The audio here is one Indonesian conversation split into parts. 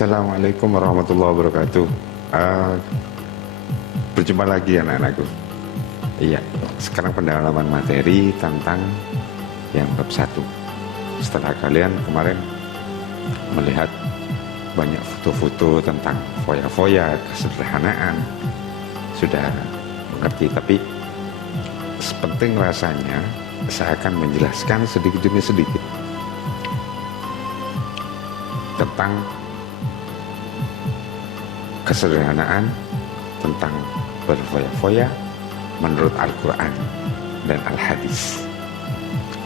Assalamualaikum warahmatullahi wabarakatuh. Uh, Berjumpa lagi anak-anakku. Iya, sekarang pendalaman materi tentang yang bab 1. Setelah kalian kemarin melihat banyak foto-foto tentang foya-foya, kesederhanaan, sudah mengerti, tapi sepenting rasanya saya akan menjelaskan sedikit demi sedikit tentang kesederhanaan, tentang berfoya-foya menurut Al-Quran dan Al-Hadis.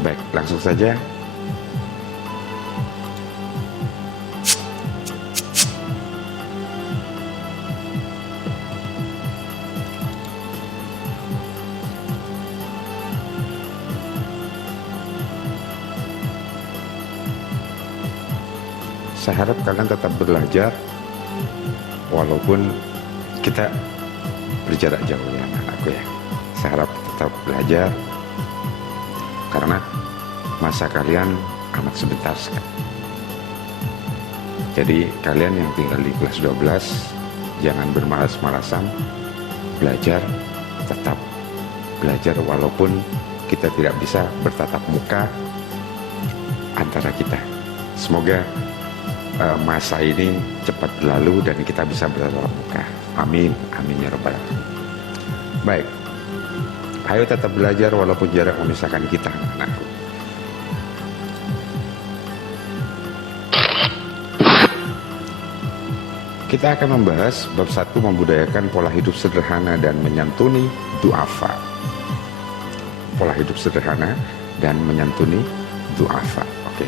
Baik, langsung saja. Saya harap kalian tetap belajar walaupun kita berjarak jauh ya anak-anakku ya. Saya harap tetap belajar karena masa kalian amat sebentar sekali. Jadi kalian yang tinggal di kelas 12 jangan bermalas-malasan, belajar, tetap belajar walaupun kita tidak bisa bertatap muka antara kita. Semoga masa ini cepat berlalu dan kita bisa bertatap muka. Amin, amin ya rabbal alamin. Baik, ayo tetap belajar walaupun jarak memisahkan kita, anak-anakku. Kita akan membahas bab 1, membudayakan pola hidup sederhana dan menyantuni du'afa. Pola hidup sederhana dan menyantuni du'afa. Oke.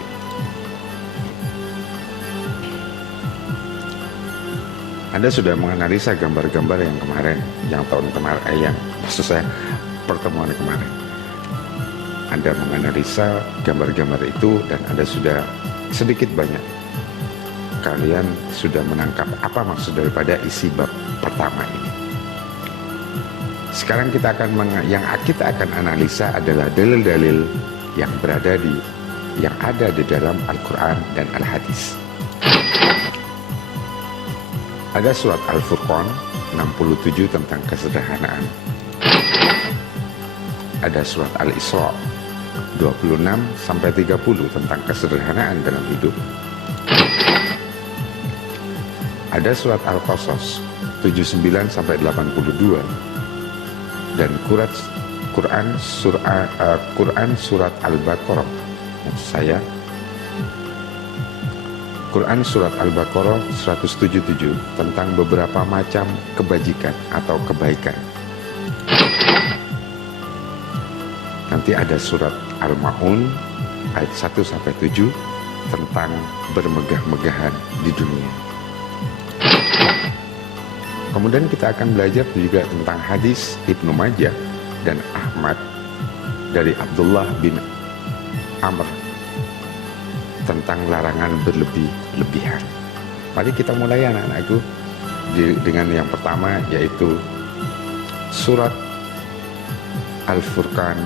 Anda sudah menganalisa gambar-gambar yang kemarin, yang tahun kemarin, maksud saya pertemuan kemarin. Anda menganalisa gambar-gambar itu dan Anda sudah sedikit banyak kalian sudah menangkap apa maksud daripada isi bab pertama ini. Sekarang kita akan analisa adalah dalil-dalil yang ada di dalam Al-Quran dan Al-Hadis. Ada surat Al-Furqan 67 tentang kesederhanaan. Ada surat Al-Isra 26-30 tentang kesederhanaan dalam hidup. Ada surat Al-Qasas 79-82 dan Quran surat Al-Baqarah. Maksud saya Quran surat Al-Baqarah 177 tentang beberapa macam kebajikan atau kebaikan. Nanti ada surat Al-Ma'un ayat 1-7 tentang bermegah-megahan di dunia. Kemudian kita akan belajar juga tentang hadis Ibnu Majah dan Ahmad dari Abdullah bin Amr tentang larangan berlebih-lebihan. Mari kita mulai anak-anakku dengan yang pertama, yaitu surat Al-Furqan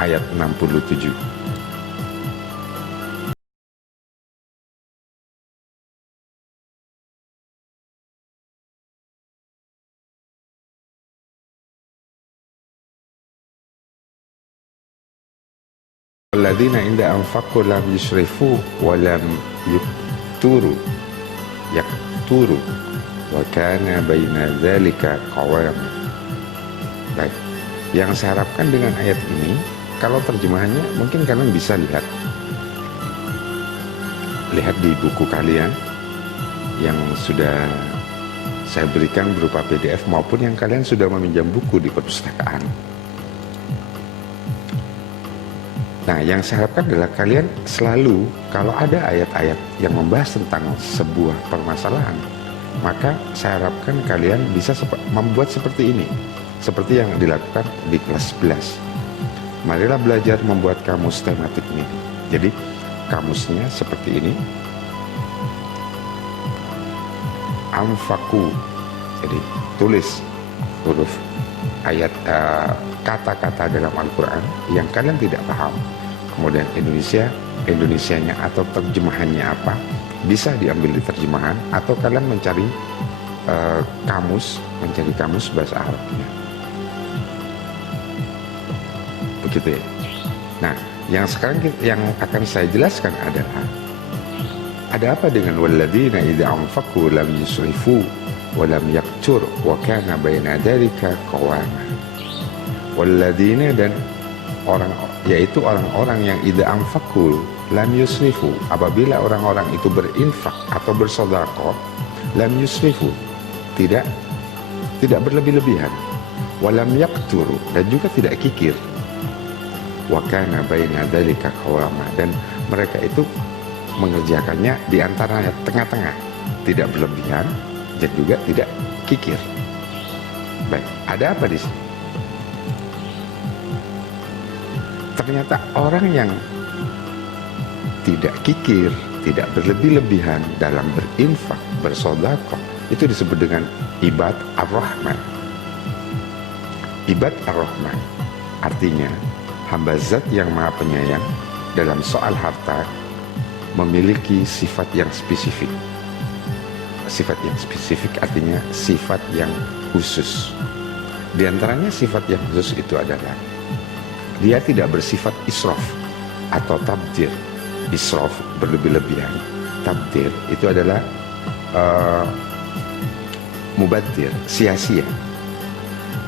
ayat 67. Alladzina inda anfaqu lam yusrifu wa lam yakturu wa kana baina dzalika qawam. Baik, yang saya harapkan dengan ayat ini, kalau terjemahannya mungkin kalian bisa lihat di buku kalian yang sudah saya berikan berupa PDF maupun yang kalian sudah meminjam buku di perpustakaan. Nah, yang saya harapkan adalah kalian selalu kalau ada ayat-ayat yang membahas tentang sebuah permasalahan, maka saya harapkan kalian bisa membuat seperti ini, seperti yang dilakukan di kelas 11. Marilah belajar membuat kamus tematik ini. Jadi, kamusnya seperti ini. Anfaku. Jadi, tulis huruf ayat kata-kata dalam Al-Quran yang kalian tidak paham, kemudian Indonesianya atau terjemahannya apa, bisa diambil di terjemahan atau kalian mencari kamus bahasa Arabnya. Begitu ya. Nah, yang sekarang yang akan saya jelaskan adalah ada apa dengan walladzina idza anfaqu lam yusrifu wa lam yaqtur wa kana baina dzalika qawama. Walladzina, dan orang, yaitu orang-orang yang idza anfaqu lam yusrifu, apabila orang-orang itu berinfak atau bersedekah, lam yusrifu, tidak berlebih-lebihan, walam yaqturu, dan juga tidak kikir, wa kana baina dzalika qawama, dan mereka itu mengerjakannya di antara tengah-tengah, tidak berlebihan dan juga tidak kikir. Baik, ada apa di sini? Ternyata orang yang tidak kikir, tidak berlebih-lebihan dalam berinfak, bersedekah, itu disebut dengan ibad ar-Rahman. Ibad ar-Rahman artinya hamba zat yang maha penyayang dalam soal harta, memiliki sifat yang spesifik. Sifat yang spesifik artinya sifat yang khusus. Di antaranya sifat yang khusus itu adalah dia tidak bersifat israf atau tabdir. Israf berlebih-lebihan, tabdir itu adalah mubadir, sia-sia,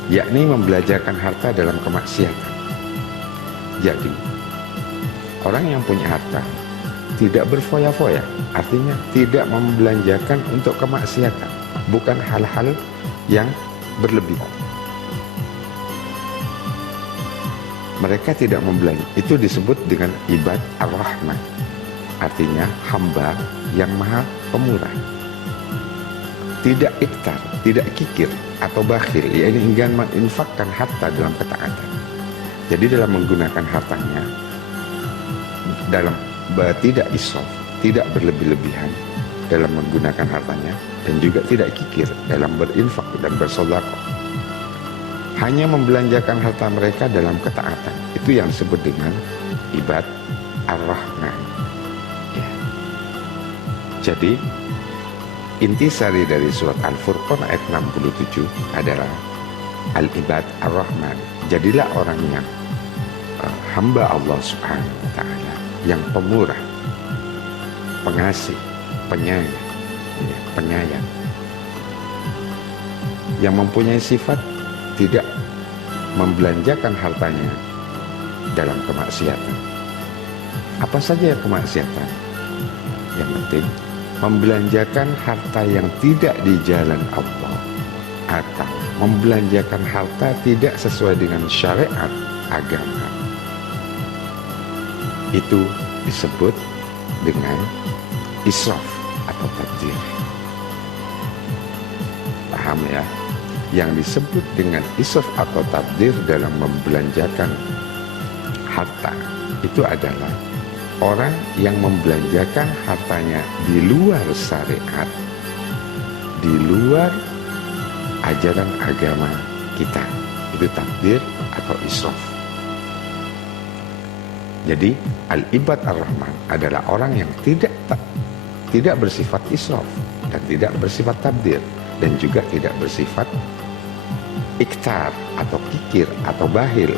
yakni membelanjakan harta dalam kemaksiatan. Jadi orang yang punya harta tidak berfoya-foya, artinya tidak membelanjakan untuk kemaksiatan, bukan hal-hal yang berlebihan. Mereka tidak membelanja, itu disebut dengan ibad ar-Rahman, artinya hamba yang maha pemurah. Tidak iktar, tidak kikir atau bakhil, yakni enggan menginfakkan harta dalam ketaatan. Jadi dalam menggunakan hartanya, dalam tidak israf, tidak berlebih-lebihan dalam menggunakan hartanya, dan juga tidak kikir dalam berinfak dan bersedekah. Hanya membelanjakan harta mereka dalam ketaatan. Itu yang disebut dengan ibad ar-Rahman. Ya. Jadi intisari dari surat Al-Furqan ayat 67 adalah al-ibad ar-Rahman. Jadilah orang yang hamba Allah Subhanahu wa Ta'ala, yang pemurah, pengasih, penyayang, yang mempunyai sifat tidak membelanjakan hartanya dalam kemaksiatan. Apa saja kemaksiatan? Yang penting membelanjakan harta yang tidak di jalan Allah, atau membelanjakan harta tidak sesuai dengan syariat agama. Itu disebut dengan israf atau tabdzir. Paham ya? Yang disebut dengan israf atau tabdzir dalam membelanjakan harta itu adalah orang yang membelanjakan hartanya di luar syariat, di luar ajaran agama kita. Itu tabdzir atau israf. Jadi al-ibad ar-Rahman adalah orang yang tidak bersifat israf dan tidak bersifat tabdzir, dan juga tidak bersifat iktar atau kikir atau bahil,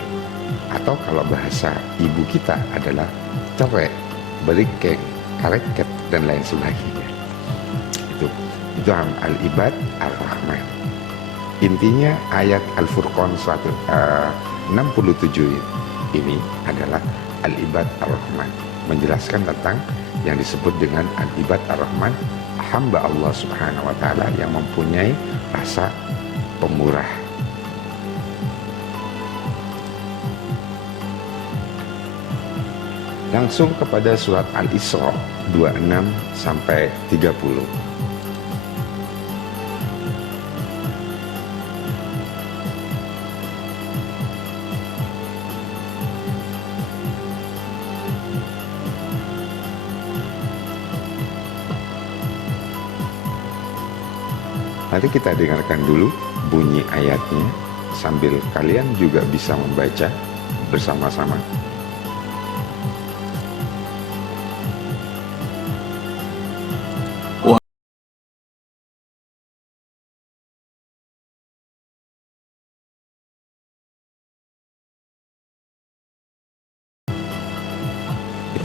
atau kalau bahasa ibu kita adalah cerek, berikeng, kareket, dan lain sebagainya. Itu al-ibad ar-Rahman. Intinya ayat Al-Furqan 67 ini adalah al-ibad ar-Rahman, menjelaskan tentang yang disebut dengan al-ibad ar-Rahman, hamba Allah Subhanahu wa Ta'ala yang mempunyai rasa pemurah. Langsung kepada surat Al-Isra 26 sampai 30. Mari kita dengarkan dulu bunyi ayatnya sambil kalian juga bisa membaca bersama-sama.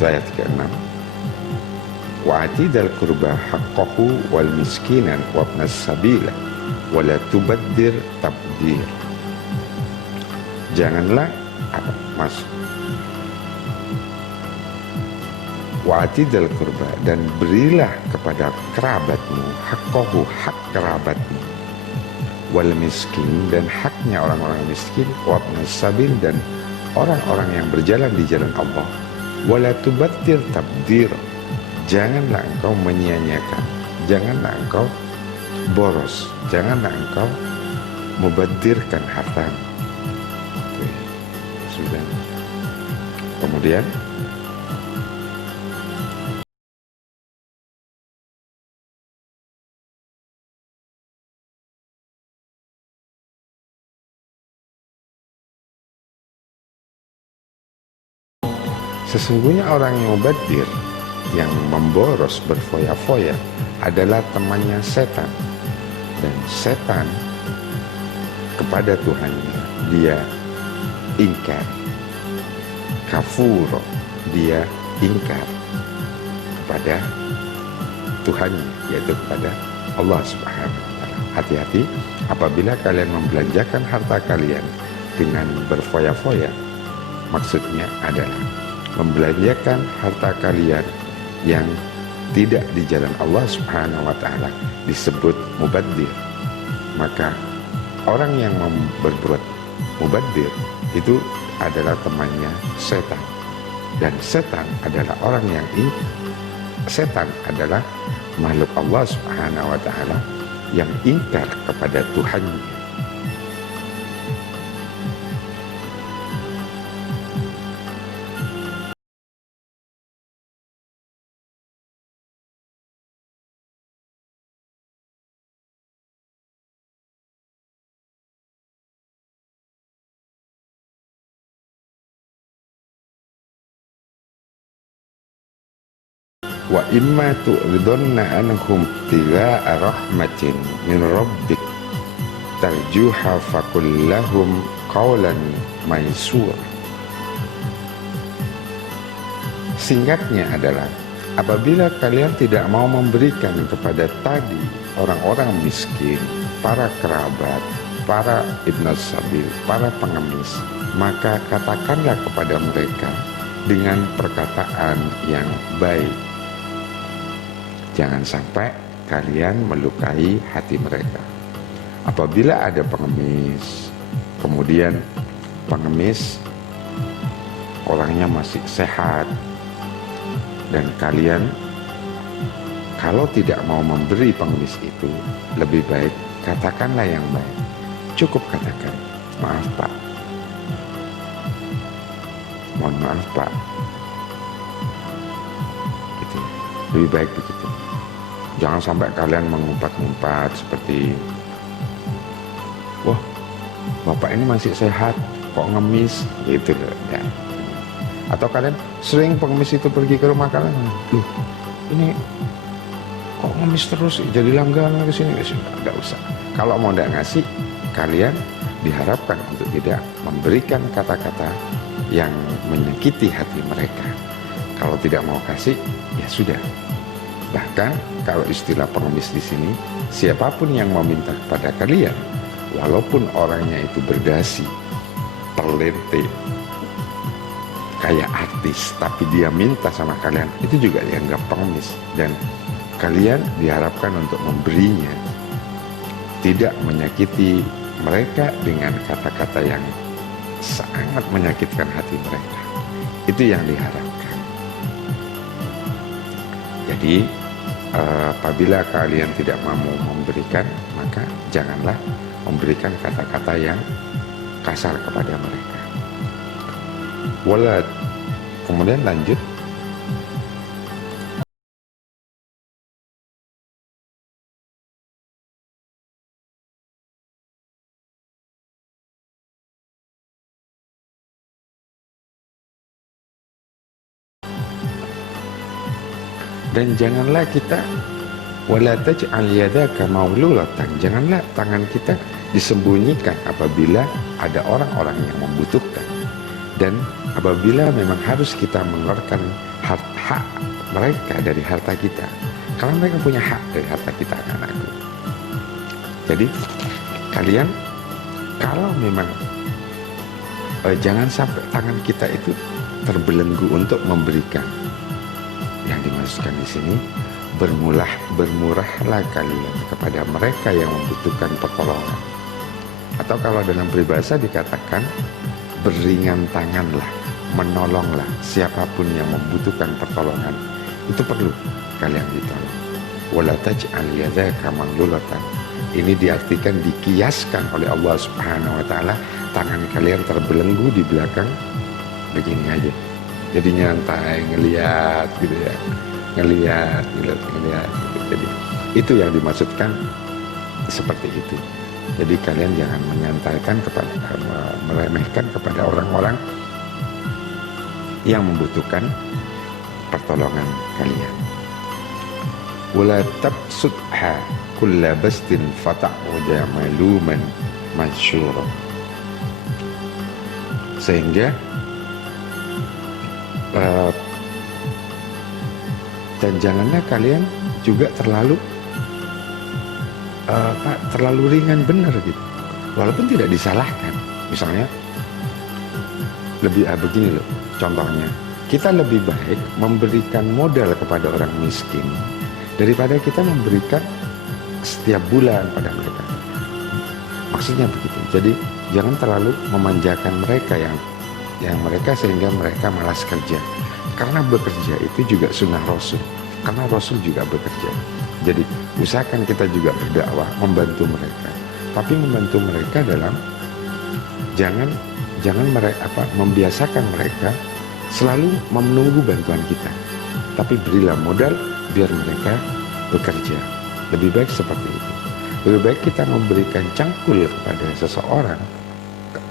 ayat ke-6. Wa atidal qurba haqqahu wal miskinan wa ibnas sabila wa la tubaddir tabdir. Janganlah wa atidal qurba, dan berilah kepada kerabatmu haqqahu, hak kerabatmu, wal miskin, dan haknya orang-orang miskin, wa ibnas sabil, dan orang-orang yang berjalan di jalan Allah. Wala tubaddir tabdir, janganlah engkau menyia-nyiakan, janganlah engkau boros, janganlah engkau mubaddirkan hartamu. Sudah. Kemudian sesungguhnya orang yang mubaddir, yang memboros, berfoya-foya, adalah temannya setan. Dan setan kepada Tuhannya dia ingkar, kafur, dia ingkar kepada Tuhannya, yaitu kepada Allah Subhanahu wa Ta'ala. Hati-hati apabila kalian membelanjakan harta kalian dengan berfoya-foya. Maksudnya adalah membelanjakan harta kalian yang tidak di jalan Allah Subhanahu wa Ta'ala disebut mubaddir. Maka orang yang berbuat mubaddir itu adalah temannya setan. Dan setan adalah orang yang setan adalah makhluk Allah Subhanahu wa Ta'ala yang ingkar kepada Tuhannya. Wa imma tu'ridunna anhum tiga'a rahmatin min rabbik tarjuha fakul lahum qawlan maysur. Singkatnya adalah, apabila kalian tidak mau memberikan kepada tadi orang-orang miskin, para kerabat, para ibnas sabil, para pengemis, maka katakanlah kepada mereka dengan perkataan yang baik. Jangan sampai kalian melukai hati mereka. Apabila ada pengemis, kemudian pengemis orangnya masih sehat, dan kalian kalau tidak mau memberi pengemis itu, lebih baik katakanlah yang baik. Cukup katakan, maaf Pak, mohon maaf Pak, gitu. Lebih baik begitu. Jangan sampai kalian mengumpat-ngumpat seperti, wah Bapak ini masih sehat kok ngemis, gitu loh ya. Atau kalian sering pengemis itu pergi ke rumah kalian, loh ini kok ngemis terus, jadi langganan ke sini. Enggak usah. Kalau mau tidak ngasih, kalian diharapkan untuk tidak memberikan kata-kata yang menyakiti hati mereka. Kalau tidak mau kasih, ya sudah. Bahkan kalau istilah pengemis di sini, siapapun yang meminta kepada kalian, walaupun orangnya itu berdasi, perlente, kayak artis, tapi dia minta sama kalian, itu juga dianggap pengemis. Dan kalian diharapkan untuk memberinya, tidak menyakiti mereka dengan kata-kata yang sangat menyakitkan hati mereka. Itu yang diharapkan. Jadi apabila kalian tidak mau memberikan, maka janganlah memberikan kata-kata yang kasar kepada mereka. Walad. Kemudian lanjut, dan janganlah kita wala taj'al yadaka maglulatan, janganlah tangan kita disembunyikan apabila ada orang-orang yang membutuhkan. Dan apabila memang harus kita mengeluarkan hak mereka dari harta kita, karena mereka punya hak dari harta kita, anak-anakku. Jadi kalian kalau memang jangan sampai tangan kita itu terbelenggu untuk memberikan. Yang dimaksudkan di sini, bermurahlah kalian kepada mereka yang membutuhkan pertolongan. Atau kalau dalam peribahasa dikatakan, beringan tanganlah, menolonglah siapapun yang membutuhkan pertolongan. Itu perlu kalian ditolong. Wala taj'al yadaka maghlulatan. Ini diartikan, dikiaskan oleh Allah Subhanahu wa taala, tangan kalian terbelenggu di belakang begini aja. Jadi nyantai ngelihat gitu ya. Ngelihat. Jadi itu yang dimaksudkan seperti itu. Jadi kalian jangan menyantaikan meremehkan kepada orang-orang yang membutuhkan pertolongan kalian. Wala tabsutha kulla bastin fata'uda maluman mansyura. Sehingga dan janganlah kalian juga terlalu ringan benar gitu, walaupun tidak disalahkan. Misalnya lebih begini loh, contohnya kita lebih baik memberikan modal kepada orang miskin daripada kita memberikan setiap bulan pada mereka. Maksudnya begitu. Jadi jangan terlalu memanjakan mereka yang mereka sehingga mereka malas kerja. Karena bekerja itu juga sunnah Rasul. Karena Rasul juga bekerja. Jadi usahakan kita juga berdakwah, membantu mereka. Tapi membantu mereka dalam jangan membiasakan mereka selalu menunggu bantuan kita. Tapi berilah modal biar mereka bekerja. Lebih baik seperti itu. Lebih baik kita memberikan cangkul kepada seseorang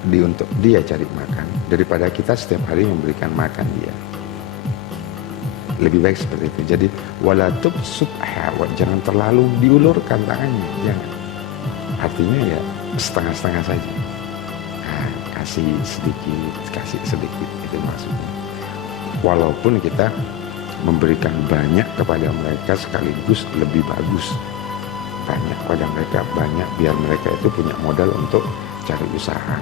untuk dia cari makan daripada kita setiap hari memberikan makan dia. Lebih baik seperti itu. Jadi wala tubsutha, jangan terlalu diulurkan tangannya, jangan. Artinya ya setengah-setengah saja. Nah, kasih sedikit itu maksudnya. Walaupun kita memberikan banyak kepada mereka sekaligus lebih bagus. Banyak pada mereka, banyak biar mereka itu punya modal untuk cari usaha.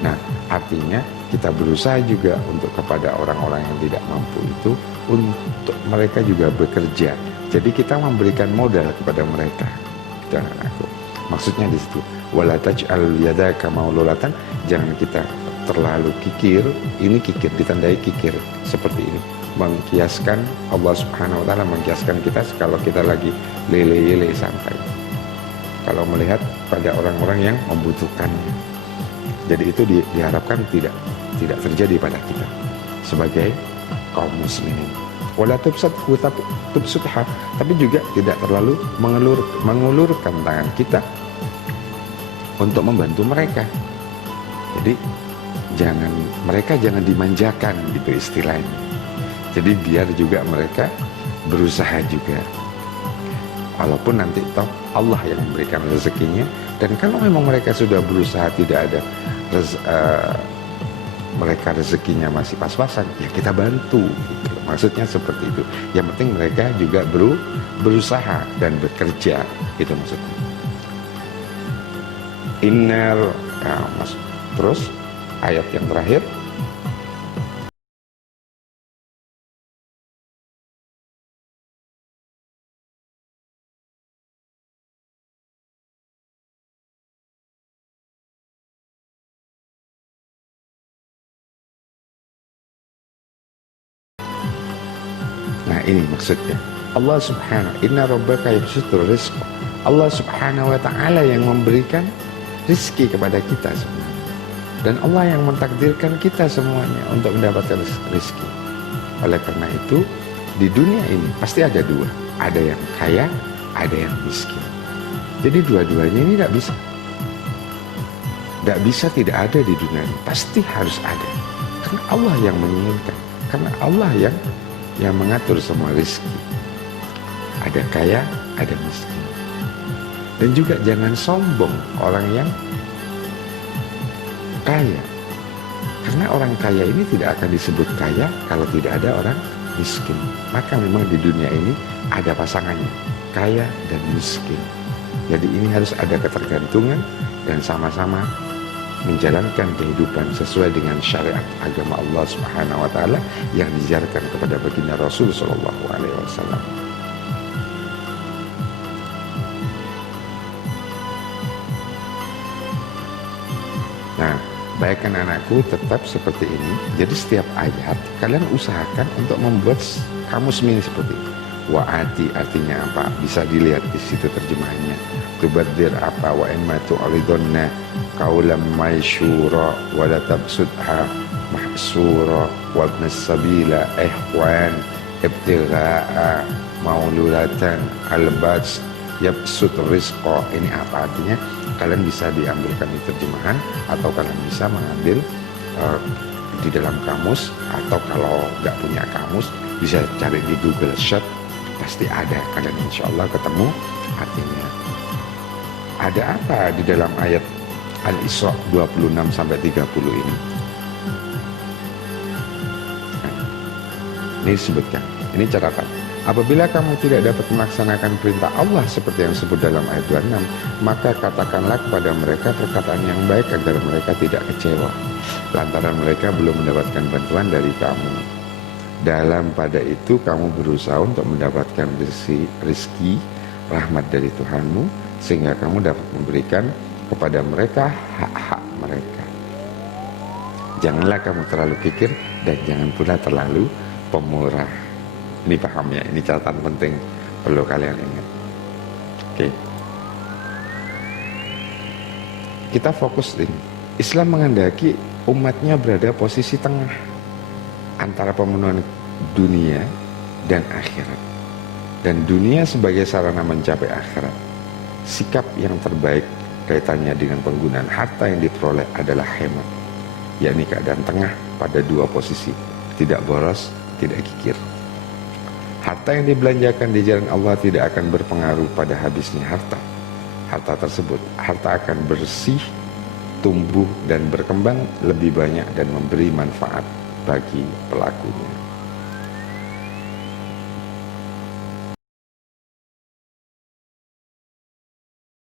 Nah, artinya kita berusaha juga untuk kepada orang-orang yang tidak mampu itu untuk mereka juga bekerja. Jadi kita memberikan modal kepada mereka. Itu anak-anakku. Maksudnya di situ, wala taj'al yadaka maghlulatan, jangan kita terlalu kikir. Ini kikir, ditandai kikir seperti ini. Mengkiaskan, Allah Subhanahu wa taala mengkiaskan kita kalau kita lagi lele-lele santai. Kalau melihat pada orang-orang yang membutuhkannya. Jadi itu diharapkan tidak terjadi pada kita sebagai kaum muslimin. Wala tubsutha, tapi juga tidak terlalu mengulurkan tangan kita untuk membantu mereka. Jadi mereka jangan dimanjakan gitu istilahnya. Jadi biar juga mereka berusaha juga. Walaupun nanti toh Allah yang memberikan rezekinya. Dan kalau memang mereka sudah berusaha tidak ada mereka rezekinya masih pas-pasan, ya kita bantu gitu. Maksudnya seperti itu. Yang penting mereka juga berusaha dan bekerja, itu maksudnya. Terus ayat yang terakhir, nah ini maksudnya. Allah Subhanahu, inna rabbaka yabsutur rizq. Allah Subhanahu wa taala yang memberikan rezeki kepada kita semua. Dan Allah yang mentakdirkan kita semuanya untuk mendapatkan rezeki. Oleh karena itu, di dunia ini pasti ada dua. Ada yang kaya, ada yang miskin. Jadi dua-duanya ini tidak bisa. Tidak bisa tidak ada di dunia ini. Pasti harus ada. Karena Allah yang menginginkan. Karena Allah yang mengatur semua rezeki. Ada kaya, ada miskin. Dan juga jangan sombong orang yang kaya. Karena orang kaya ini tidak akan disebut kaya kalau tidak ada orang miskin. Maka memang di dunia ini ada pasangannya, kaya dan miskin. Jadi ini harus ada ketergantungan dan sama-sama menjalankan kehidupan sesuai dengan syariat agama Allah Subhanahu wa taala yang diajarkan kepada baginda Rasul sallallahu alaihi wasallam. Nah, baikkan anakku tetap seperti ini. Jadi setiap ayat kalian usahakan untuk membuat kamus mini seperti ini. Wa'ati artinya apa? Bisa dilihat di situ terjemahannya. Tubadir apa? Wa imma tu'ridunna qawlan masyura wa la tabsudha mahsura wa ibnas sabila ihwan ibtigha'a maululatan albas yabsut rizqa. Ini apa artinya? Kalian bisa diambilkan di terjemahan atau kalian bisa mengambil di dalam kamus, atau kalau nggak punya kamus bisa cari di Google Shirt, pasti ada, kalian insya Allah ketemu artinya. Ada apa di dalam ayat Al-Isra 26-30 ini? Nah, ini disebutkan, ini catatan. Apabila kamu tidak dapat melaksanakan perintah Allah seperti yang disebut dalam ayat 26, maka katakanlah kepada mereka perkataan yang baik agar mereka tidak kecewa, lantaran mereka belum mendapatkan bantuan dari kamu. Dalam pada itu kamu berusaha untuk mendapatkan rezeki rahmat dari Tuhanmu, sehingga kamu dapat memberikan kepada mereka hak-hak mereka. Janganlah kamu terlalu pikir dan jangan pula terlalu pemurah. Ini paham ya, ini catatan penting perlu kalian ingat. Oke. Kita fokus ini. Islam menghendaki umatnya berada posisi tengah antara pemenuhan dunia dan akhirat. Dan dunia sebagai sarana mencapai akhirat. Sikap yang terbaik kaitannya dengan penggunaan harta yang diperoleh adalah hemat, yakni keadaan tengah pada dua posisi, tidak boros, tidak kikir. Harta yang dibelanjakan di jalan Allah tidak akan berpengaruh pada habisnya harta. Harta tersebut, harta akan bersih, tumbuh dan berkembang lebih banyak dan memberi manfaat bagi pelakunya.